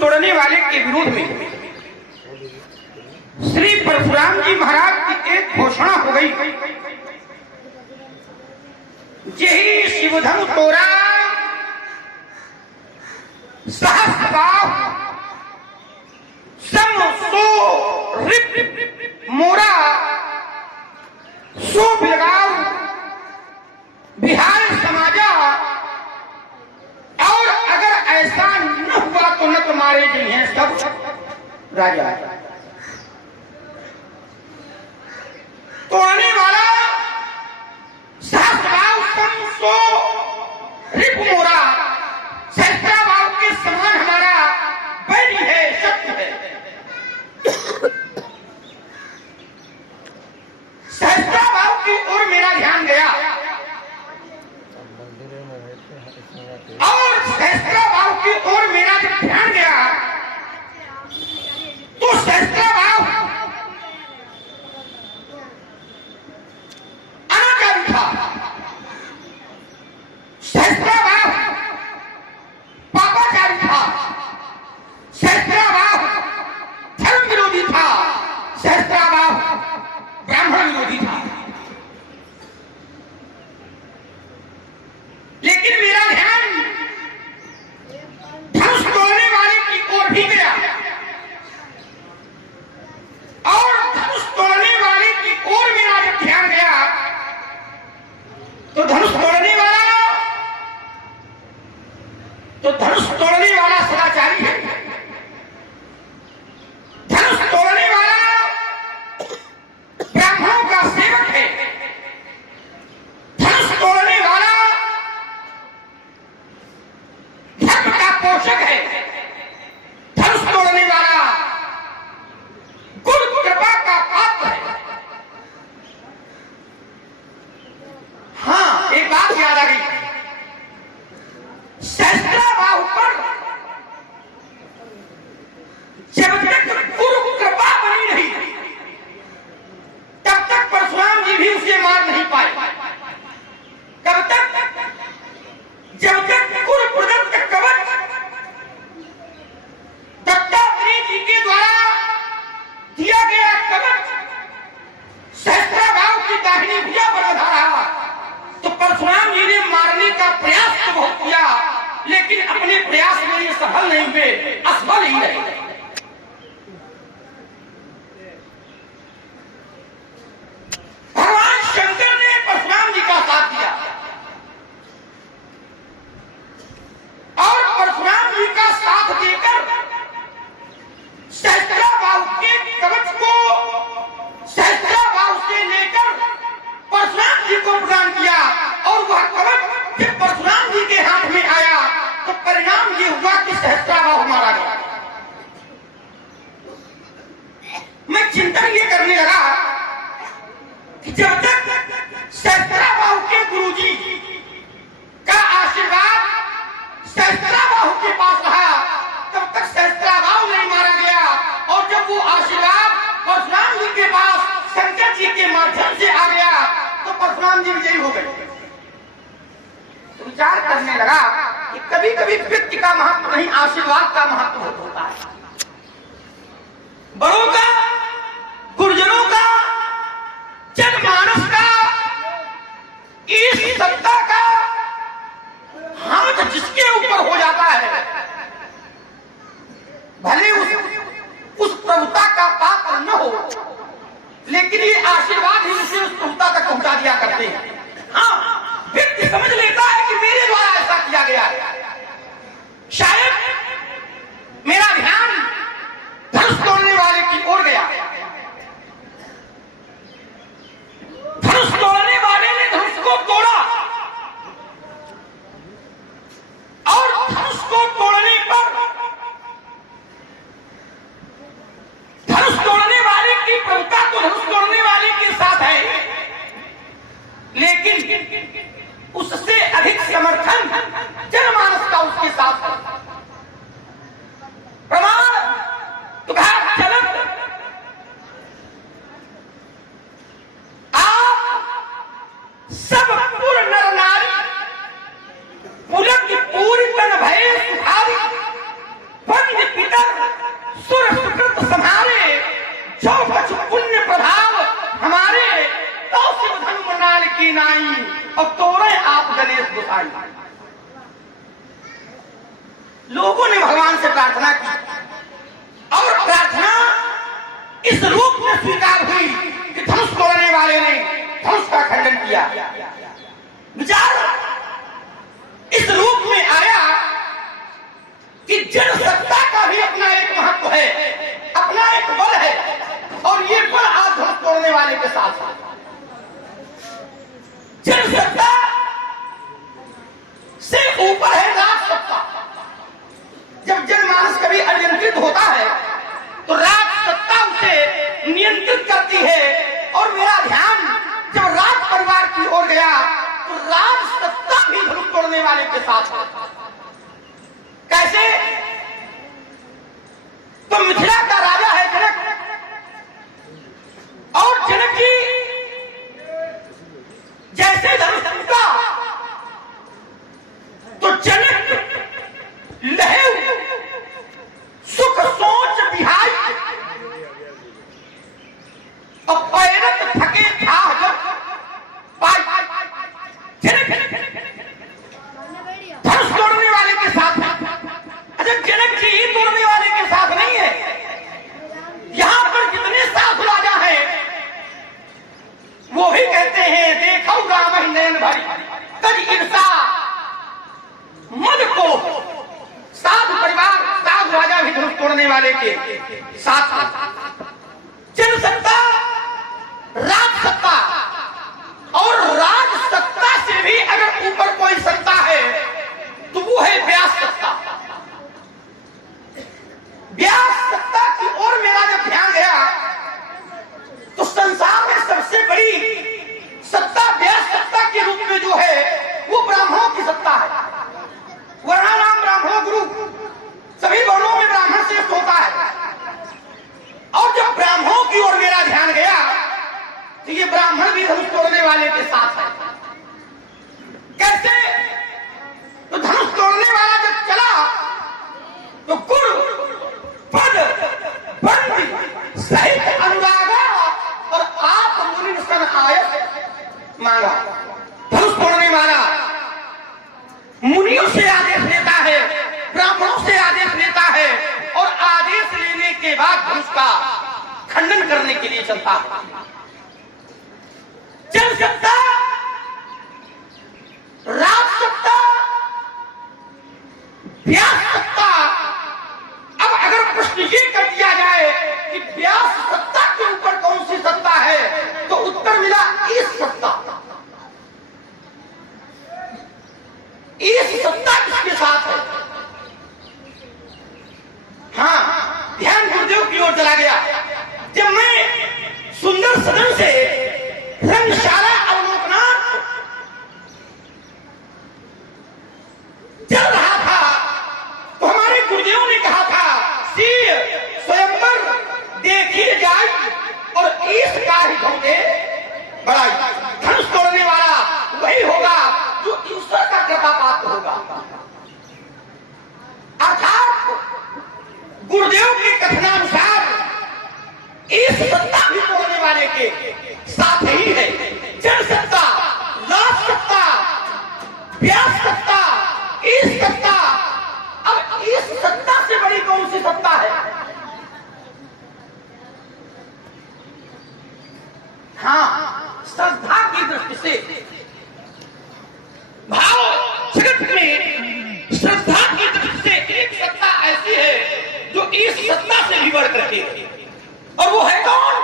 तोड़ने वाले के विरोध में श्री परशुराम जी महाराज की एक घोषणा हो गई। यही शिवधनु तोरा सहस्रबाहु सम सो रिप मोरा सो बिलगाव बिहार समाजा, और अगर ऐसा न हुआ तो न तुम्हारे जी हैं सब राजा। तोड़ने वाला सहस्रबाहु सम सो रिप मोरा, सहस्त्रबाहु के समान हमारा बैरी है, शत्रु है। सहस्त्रबाहु की ओर मेरा ध्यान गया और सहस्त्रबाहु की ओर मेरा जब ध्यान गया तो सहस्त्रबाहु अनाचारी था, सहस्त्रबाहु पापाचारी था, सहस्त्रबाहु धर्म विरोधी था, सहस्त्रबाहु ब्राह्मण विरोधी था। लेकिन मेरा ध्यान धनुष तोड़ने वाले की ओर भी गया और धनुष तोड़ने वाले की ओर मेरा जब ध्यान गया तो धनुष तोड़ने वाला सदाचारी है। धनुष तोड़ने वाला ब्राह्मणों का सेवक है। धनुष तोड़ने वाला धर्म का पोषक है। धनुष तोड़ने वाला गुरु कृपा का पात्र है। हाँ, एक बात याद आ गई, सहस्त्रबाहु पर जब तक गुरु कृपा बनी नहीं तब तक परशुराम जी भी उसे मार नहीं पाए। कब तक? जब तक गुरु प्रदत्त कवच दत्तात्रेय जी के द्वारा दिया गया कवच सहस्त्रबाहु की दाहिनी भुजा पर बंधा रहा तो परशुराम जी ने मारने का प्रयास तो बहुत किया, लेकिन अपने प्रयास में ये सफल नहीं हुए, असफल ही रहे। भगवान शंकर ने परशुराम जी का साथ दिया और परशुराम जी का साथ देकर सहस्त्रबाहु के कवच को सहस्त्रबाहु से लेकर परशुराम जी को प्रदान किया और वह कवच जब परशुराम जी के हाथ में आया तो परिणाम ये हुआ कि सहस्त्रबाहु मारा गया। मैं चिंतन ये करने लगा कि जब तक सहस्त्रबाहु के गुरुजी का आशीर्वाद सहस्त्रबाहु के पास रहा तब तक सहस्त्रबाहु नहीं मारा गया, और जब वो आशीर्वाद परशुराम जी के पास शंकर जी के माध्यम से आ गया तो परशुराम जी विजयी हो गए। विचार करने लगा कि कभी कभी व्यक्ति का महत्व नहीं, आशीर्वाद का महत्व होता है। बड़ों का, गुरुजनों का, जनमानस का, इस सत्ता का हाथ जिसके ऊपर हो जाता है भले उस प्रभुता का पात्र न हो, लेकिन ये आशीर्वाद ही उसे उस प्रभुता तक पहुंचा दिया करते हैं। हाँ, व्यक्ति समझ लेता है कि मेरे द्वारा ऐसा किया गया है। शायद मेरा ध्यान धनुष तोड़ने वाले की ओर गया। धनुष तोड़ने वाले ने धनुष को तोड़ा और धनुष को तोड़ने पर धनुष तोड़ने वाले की प्रभुता तो धनुष तोड़ने वाले के साथ है, लेकिन उससे दिखाई। लोगों ने भगवान से प्रार्थना की और प्रार्थना इस रूप में स्वीकार हुई कि धनुष तोड़ने वाले ने धनुष का खंडन किया। विचार इस रूप में आया कि जनसत्ता का भी अपना एक महत्व है, अपना एक बल है, और ये बल आज धनुष तोड़ने वाले के साथ है। जनसत्ता से ऊपर है राज सत्ता। जब जनमानस कभी अनियंत्रित होता है तो राज सत्ता उसे नियंत्रित करती है, और मेरा ध्यान जब राज परिवार की ओर गया तो राज सत्ता भी धनुष तोड़ने वाले के साथ है। कैसे? तो मिथिला का राजा है जनक, और जनक जी जैसे धनुष टूटा तो जनक लहे सुख सोच बिहाई और पैरत थके था जब पाई। जनक धनुष तोड़ने वाले के साथ, अच्छा जनक जी ही तोड़ने वाले के साथ नहीं है। यहां पर जितने साधु राजा हैं वो ही कहते हैं देखो राम ही नयन भरी तज ईर्षा मद को। साधु परिवार साधु राजा भी धनुष तोड़ने वाले के साथ। जनसत्ता राज सत्ता, और राज सत्ता से भी अगर ऊपर कोई सत्ता है तो वो है व्यास सत्ता। व्यास सत्ता की ओर मेरा जब ध्यान गया तो संसार में सबसे बड़ी सत्ता व्यास सत्ता के रूप में जो है वो ब्राह्मणों की सत्ता है। वर्णानाम ब्राह्मणों गुरु, सभी वर्णों में ब्राह्मण श्रेष्ठ होता है। और जब ब्राह्मणों की ओर मेरा ध्यान गया तो ये ब्राह्मण भी धनुष तोड़ने वाले के साथ है। कैसे? तो धनुष तोड़ने वाला जब चला तो गुरु पद बंदी सहित अनुरागा और आप मुनि सन आयत मांगा। धनुष तोड़ने वाला मुनियों से आदेश लेता है, ब्राह्मणों से आदेश लेता है, और आदेश लेने के बाद धनुष का खंडन करने के लिए चलता है। जनसत्ता राज सत्ता व्यास सत्ता। अब अगर प्रश्न ये कर दिया जाए कि व्यास सत्ता के ऊपर कौन सी सत्ता है तो उत्तर मिला इस सत्ता। इस सत्ता किसके साथ है? हाँ, ध्यान गुरुदेव की ओर चला गया। जब मैं सुंदर सदन से रंगशाला अवलोकनाथ चल रहा था तो हमारे गुरुदेव ने कहा था स्वयंवर देखिए जाए और इस कार्य होंगे बड़ाई। धनुष तोड़ने वाला वही होगा जो ईश्वर का कृपा प्राप्त होगा। अर्थात गुरुदेव के कथनानुसार इस सत्ता भी तोड़ने वाले के साथ ही है। जनसत्ता, राज सत्ता, व्यास सत्ता, इस सत्ता। अब इस सत्ता से बड़ी कौन सी सत्ता है? हाँ, श्रद्धा की दृष्टि से भाव जगत में श्रद्धा की दृष्टि से एक सत्ता ऐसी है जो इस सत्ता से भी बढ़ करके, और वो है कौन?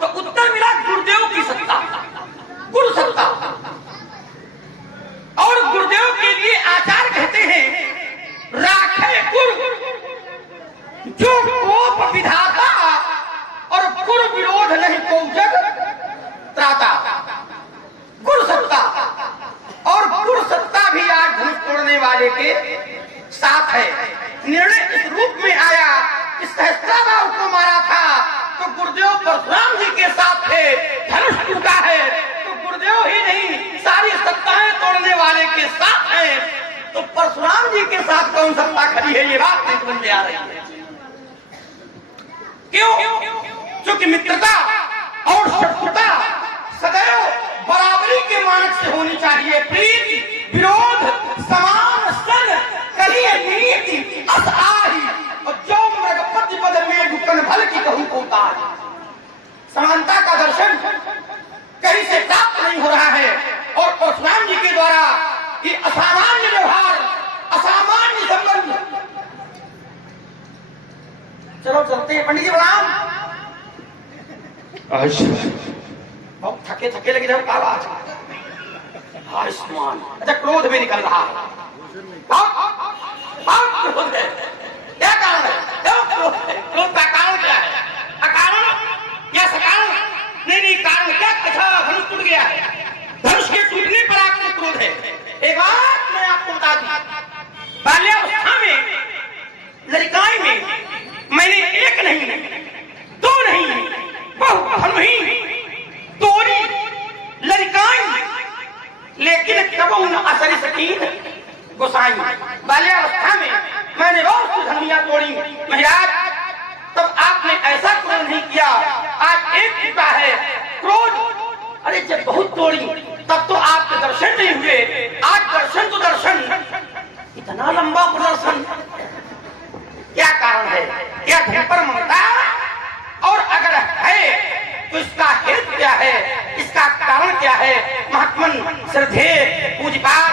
तो उत्तर मिला गुरुदेव की सत्ता, गुरु सत्ता। और गुरुदेव के लिए आचार्य कहते हैं राखे गुरु जो कोप विधाता और गुरु विरोध नहीं को जग त्राता। गुरु सत्ता, और गुरु सत्ता भी आज धनुष तोड़ने वाले के साथ है। निर्णय इस रूप में आया कि सहस्त्राबाहु को मारा था तो गुरुदेव परशुराम जी के साथ थे, धनुष टूटा है तो गुरुदेव ही नहीं सारी सत्ताएं तोड़ने वाले के साथ हैं। तो परशुराम जी के साथ कौन सत्ता खड़ी है, ये बात नहीं समझ में आ रही है। क्यों? क्योंकि मित्रता और शत्रुता सदैव बराबरी के मानक से होनी चाहिए। प्रीति विरोध समान सन कलिय नीति अस आही और जो मृग पति पद में दुकन भल की कहूं उतार। समानता का दर्शन कहीं से प्राप्त नहीं हो रहा है और परशुराम जी के द्वारा ये असामान्य व्यवहार, असामान्य संबंध। चलो चलते हैं पंडित जी, प्रणाम। बहुत थके थके लगे रहो, आवाज आयुष्मान। अच्छा, क्रोध में निकल रहा है, बहुत क्रोध है। क्या कारण है? क्यों क्रोध है? क्रोध का कारण क्या है? अकारण या सकारण? नहीं, कारण क्या? अच्छा, धनुष टूट गया है। धनुष के टूटने पर आपको क्रोध है। एक बात मैं आपको बता दूं, बाल्यावस्था में लड़काई में मैंने एक नहीं, दो नहीं, बहुत नहीं तोड़ी लड़काई, लेकिन कब उन असर सकीन गोसाई। बाल्यावस्था में मैंने बहुत धनिया तोड़ी महाराज, तब आपने ऐसा क्रोध नहीं किया। आज एक टूटा है क्रोध, अरे जब बहुत तोड़ी तब तो आपके दर्शन नहीं हुए। आज दर्शन तो दर्शन, इतना लंबा प्रदर्शन, क्या कारण है? क्या धन पर ममता? और अगर है तो इसका हेतु क्या है? इसका कारण क्या है? महात्मन श्रद्धे पूजपाठ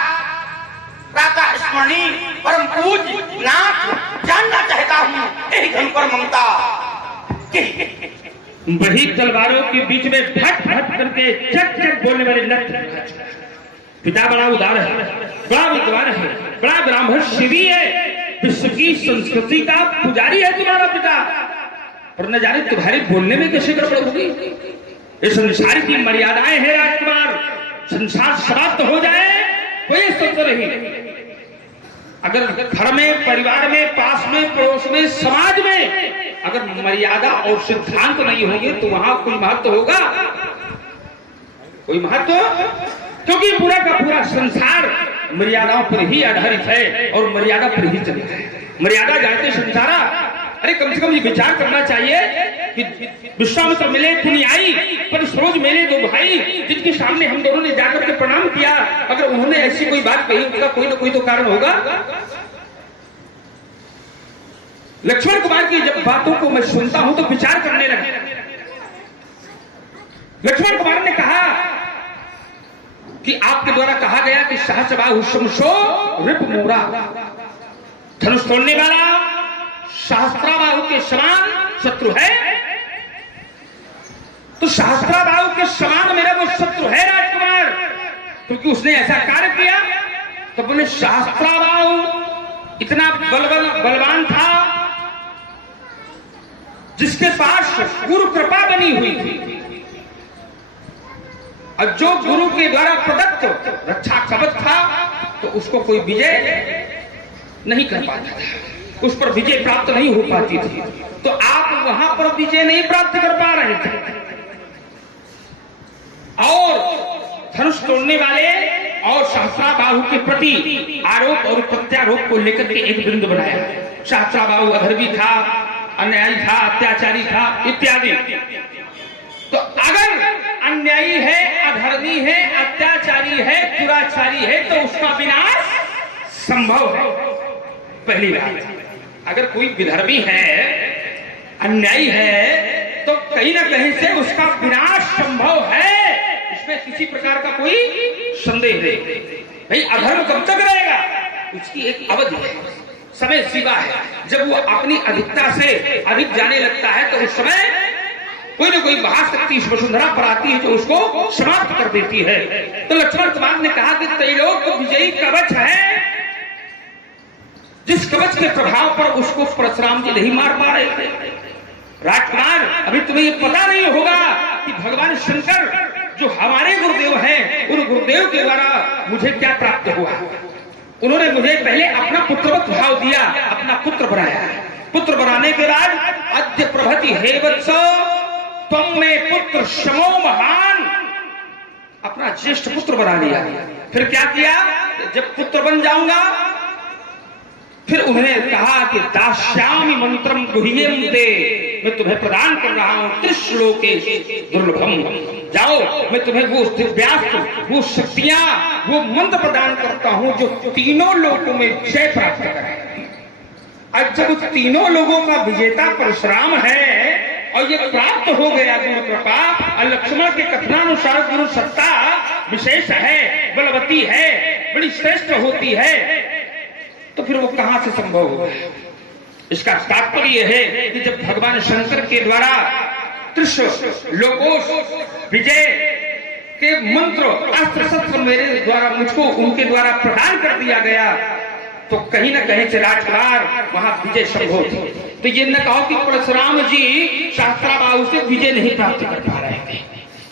प्रातः स्मरणीय परम पूज्य नाथ जानना चाहता हूँ, यही धन पर ममता। वही तलवारों के बीच में भट भट करके चट चट बोलने वाले लठ। पिता बड़ा उदार है, बड़ा विद्वान है, बड़ा ब्राह्मणशीवी है, विश्व की संस्कृति का पुजारी है तुम्हारा पिता, और न जाने तुम्हारे बोलने में कैसे गड़बड़ होगी। ये संसार की मर्यादाएं हैं राजकुमार, संसार समाप्त हो जाए कोई सोच नहीं। अगर घर में, परिवार में, पास में, पड़ोस में, समाज में अगर मर्यादा और सिद्धांत नहीं होंगे तो वहां कोई महत्व होगा? कोई महत्व? क्योंकि पूरा का पूरा संसार मर्यादाओं पर ही आधारित है और मर्यादा पर ही चलता है। मर्यादा जानते संसारा। अरे कम से कम ये विचार करना चाहिए कि विश्वामित्र मिले पुण्याई, पर सरोज मिले दो भाई, जिनके सामने हम दोनों ने जाकर के प्रणाम किया। अगर उन्होंने ऐसी कोई बात कही, उसका कोई ना कोई तो कारण होगा। लक्ष्मण कुमार की जब बातों को मैं सुनता हूं तो विचार करने लगा। लक्ष्मण कुमार ने कहा कि आपके द्वारा कहा गया कि सहस्रबाहु शमशो रिप मोरा, धनुष तोड़ने वाला सहस्त्राबाहु के समान शत्रु है। तो सहस्त्राबाहु के समान मेरा वो शत्रु है राजकुमार, क्योंकि उसने ऐसा कार्य किया। तो बोले सहस्त्राबाहु इतना बलवान था जिसके पास गुरु कृपा बनी हुई थी, और जो गुरु के द्वारा प्रदत्त रक्षा कवच था तो उसको कोई विजय नहीं कर पाता था, उस पर विजय प्राप्त नहीं हो पाती थी। तो आप वहां पर विजय नहीं प्राप्त कर पा रहे थे, और धनुष तोड़ने वाले और सहस्त्राबाहु के प्रति आरोप और प्रत्यारोप को लेकर के एक बिंदु बनाया। सहस्त्राबाहु अधर्मी था, अन्यायी था, अत्याचारी था इत्यादि। तो अगर अन्यायी है, अधर्मी है, अत्याचारी है, दुराचारी है तो उसका विनाश संभव है। पहली बात, अगर कोई विधर्मी है, अन्यायी है तो कहीं ना कहीं से उसका विनाश संभव है, इसमें किसी प्रकार का कोई संदेह नहीं। भाई अधर्म कब तक रहेगा? उसकी एक अवधि है, समय सीमा है। जब वो अपनी अधिकता से अधिक जाने लगता है तो उस समय कोई ना कोई महाशक्ति वसुंधरा पर आती है जो उसको समाप्त कर देती है। तो लक्ष्मण कुमार ने कहा कि त्रैलोक विजयी कवच है, जिस कवच के प्रभाव पर उसको परशुराम जी नहीं मार पा रहे थे। राजकुमार, अभी तुम्हें ये पता नहीं होगा कि भगवान शंकर जो हमारे गुरुदेव हैं, उन गुरुदेव के द्वारा मुझे क्या प्राप्त हुआ। उन्होंने मुझे पहले अपना पुत्रवत भाव दिया, अपना पुत्र बनाया। पुत्र बनाने के बाद अद्य प्रभति हे वत्स तुम में पुत्र शमो महान, अपना ज्येष्ठ पुत्र बना लिया। फिर क्या किया? जब पुत्र बन जाऊंगा, फिर उन्होंने कहा कि दास्यामि मंत्रम गुह्यम दे, मैं तुम्हें प्रदान कर रहा हूं त्रिश्लोके दुर्लभम। जाओ, मैं तुम्हें वो दिव्यास्त्र, वो शक्तियां, वो मंत्र प्रदान करता हूं जो तीनों लोगों में जय प्राप्त करे। और जब तीनों लोगों का विजेता परशुराम है और ये प्राप्त हो गया गुरु कृपा और लक्ष्मण के कथनानुसार गुरु सत्ता विशेष है, बलवती है, बड़ी श्रेष्ठ होती है, तो फिर वो कहां से संभव होगा? इसका तात्पर्य है कि जब भगवान शंकर के द्वारा त्रिलोकोश विजय के मंत्र अस्त्र शस्त्र मेरे द्वारा मुझको उनके द्वारा प्रदान कर दिया गया, तो कहीं ना कहीं से राजकुमार वहां विजय संभव थी। तो ये न कहो कि परशुराम जी शास्त्राबाहु से विजय नहीं प्राप्त कर पा रहे थे,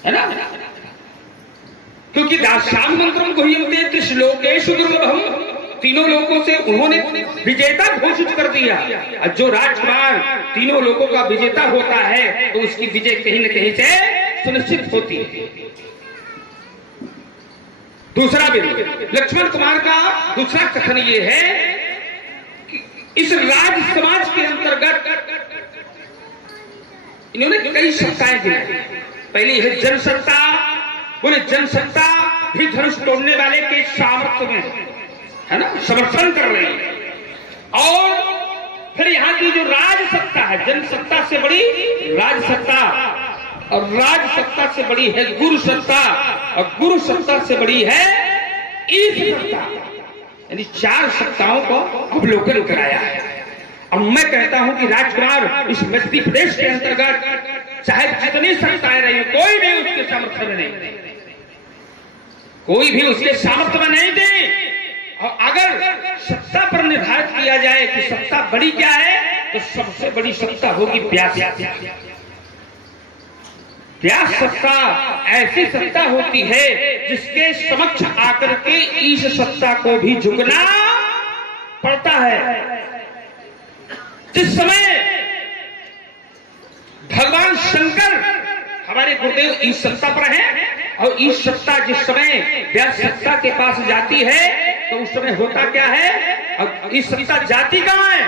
है ना? क्योंकि राजशाम मंत्रम गुह्यन्ते त्रिश्लोकेषु दुर्लभम, तीनों लोगों से उन्होंने विजेता घोषित कर दिया। और जो राजकुमार तीनों लोगों का विजेता होता है तो उसकी विजय कहीं न कहीं से सुनिश्चित होती है। दूसरा बिंदु, लक्ष्मण कुमार का दूसरा कथन ये है कि इस राज समाज के अंतर्गत इन्होंने कई सत्ताएं गिनाई। पहली है जनसत्ता। बोले जनसत्ता भी धनुष तोड़ने वाले के सामर्थ्य में, है ना, समर्थन कर रही है। और फिर यहाँ की जो राजसत्ता है, जनसत्ता से बड़ी राजसत्ता, और राजसत्ता से बड़ी है गुरु सत्ता, और गुरु सत्ता से बड़ी है ईश सत्ता। यानी चार सत्ताओं को अवलोकन कराया है। अब मैं कहता हूं कि राजकुमार इस मध्य प्रदेश के अंतर्गत चाहे जितनी सत्ताएं रही, कोई भी उसके सामर्थ्य में नहीं, कोई भी उसके सामर्थ्य में नहीं थी। और अगर सत्ता पर निर्धारित किया जाए कि सत्ता बड़ी क्या है, तो सबसे बड़ी सत्ता होगी व्यास। व्यास सत्ता ऐसी सत्ता होती है जिसके समक्ष आकर के ईश सत्ता को भी झुकना पड़ता है। जिस समय भगवान शंकर हमारे गुरुदेव ईश सत्ता पर हैं, और ईश सत्ता जिस समय व्यास सत्ता के पास जाती है तो उस समय होता क्या है? और ईश सत्ता जाती कहां है?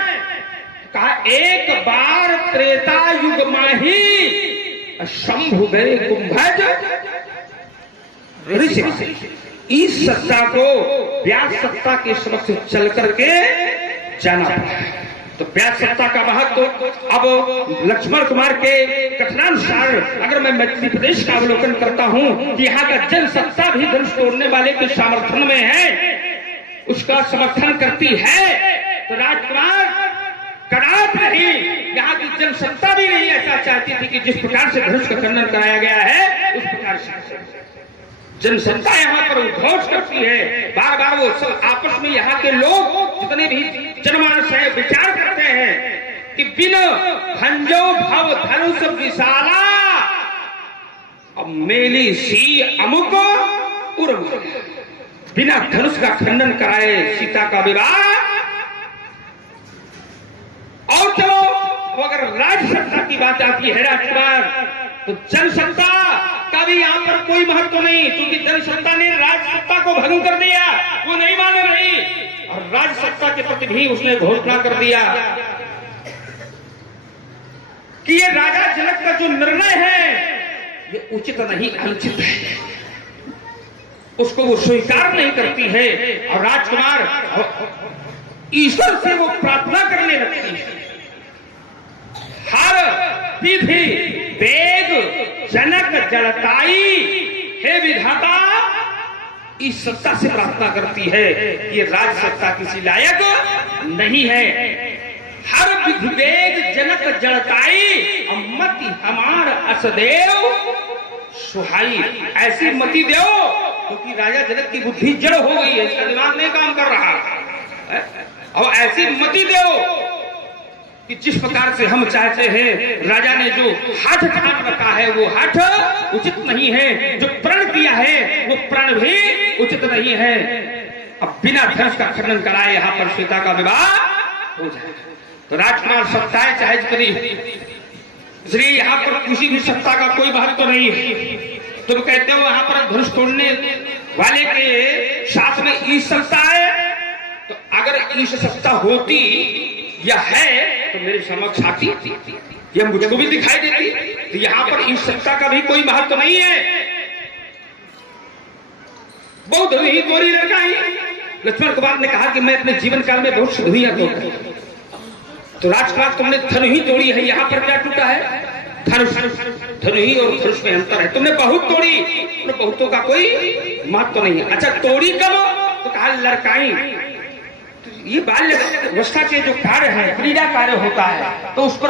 कहा एक बार त्रेता युग माही शंभु गए कुंभज ऋषि। इस सत्ता को व्यास सत्ता के समक्ष चल करके जाना पड़ा। तो व्यास सत्ता का महत्व अब लक्ष्मण कुमार के कथनानुसार अगर मैं मध्य प्रदेश का अवलोकन करता हूं कि यहाँ का जन सत्ता भी धनुष तोड़ने वाले के समर्थन में है, उसका समर्थन करती है, तो राजकुमार कदाप नहीं, यहाँ की जनसत्ता भी नहीं ऐसा चाहती थी कि जिस प्रकार से धनुष का खंडन कराया गया है उस प्रकार से जनसत्ता यहाँ पर उद्घोष करती है। बार बार वो सब आपस में यहाँ के लोग जितने भी जनमानस है विचार करते हैं कि बिन भंजो भव धनुष विशाला, अब मेली सी अमुक उर्म, बिना धनुष का खंडन कराए सीता का विवाह। और चलो अगर राजसत्ता की बात आती है राजकुमार, तो जनसत्ता का भी यहाँ पर कोई महत्व नहीं, क्योंकि जनसत्ता ने राजसत्ता को भंग कर दिया, वो नहीं मान रही, और राजसत्ता के प्रति भी उसने घोषणा कर दिया कि ये राजा जनक का जो निर्णय है ये उचित नहीं, अनुचित है, उसको वो स्वीकार नहीं करती है। और राजकुमार ईश्वर से वो प्रार्थना करने लगती है, हर विधि वेग जनक जड़ताई, हे विधाता, इस सत्ता से प्रार्थना करती है, ये राज सत्ता किसी लायक नहीं है। हर विधि वेग जनक जड़ताई, मति हमार असदेव सुहाई, ऐसी मति दो क्योंकि राजा जनक की बुद्धि जड़ हो गई है, इसका दिमाग नहीं काम कर रहा, और ऐसी मति दो कि जिस प्रकार से हम चाहते हैं, राजा ने जो हठ ठान रखा है वो हठ उचित नहीं है, जो प्रण किया है वो प्रण भी उचित नहीं है। अब बिना धनुष का खंडन कराए यहाँ पर सीता का विवाह हो जाए। तो राजकुमार सत्ताएं चाहे जितनी, इसलिए यहाँ पर किसी भी सत्ता का कोई महत्व तो नहीं है। तुम कहते हो यहाँ पर धनुष तोड़ने वाले के साथ में ईश सत्ता है, तो अगर ईश सत्ता होती या है तो मेरे समक्ष आती, ये मुझको भी दिखाई देती। तो यहाँ पर इन सत्ता का भी कोई महत्व नहीं है। बहुत ही तोड़ी लड़काई। लक्ष्मण कुमार ने कहा कि मैं अपने जीवन काल में बहुत धनुइयां तोड़ा। तो राजकुमार तुमने धनु ही तोड़ी है, यहाँ पर क्या टूटा है? धनुष। धनु ही और धनुष में अंतर है। तुमने बहुत तोड़ी, बहुतों का कोई महत्व नहीं है। अच्छा तोड़ी कब? तो कहा लड़काई। ये बाल्य अवस्था के जो कार्य है, क्रीड़ा कार्य होता है, तो उस पर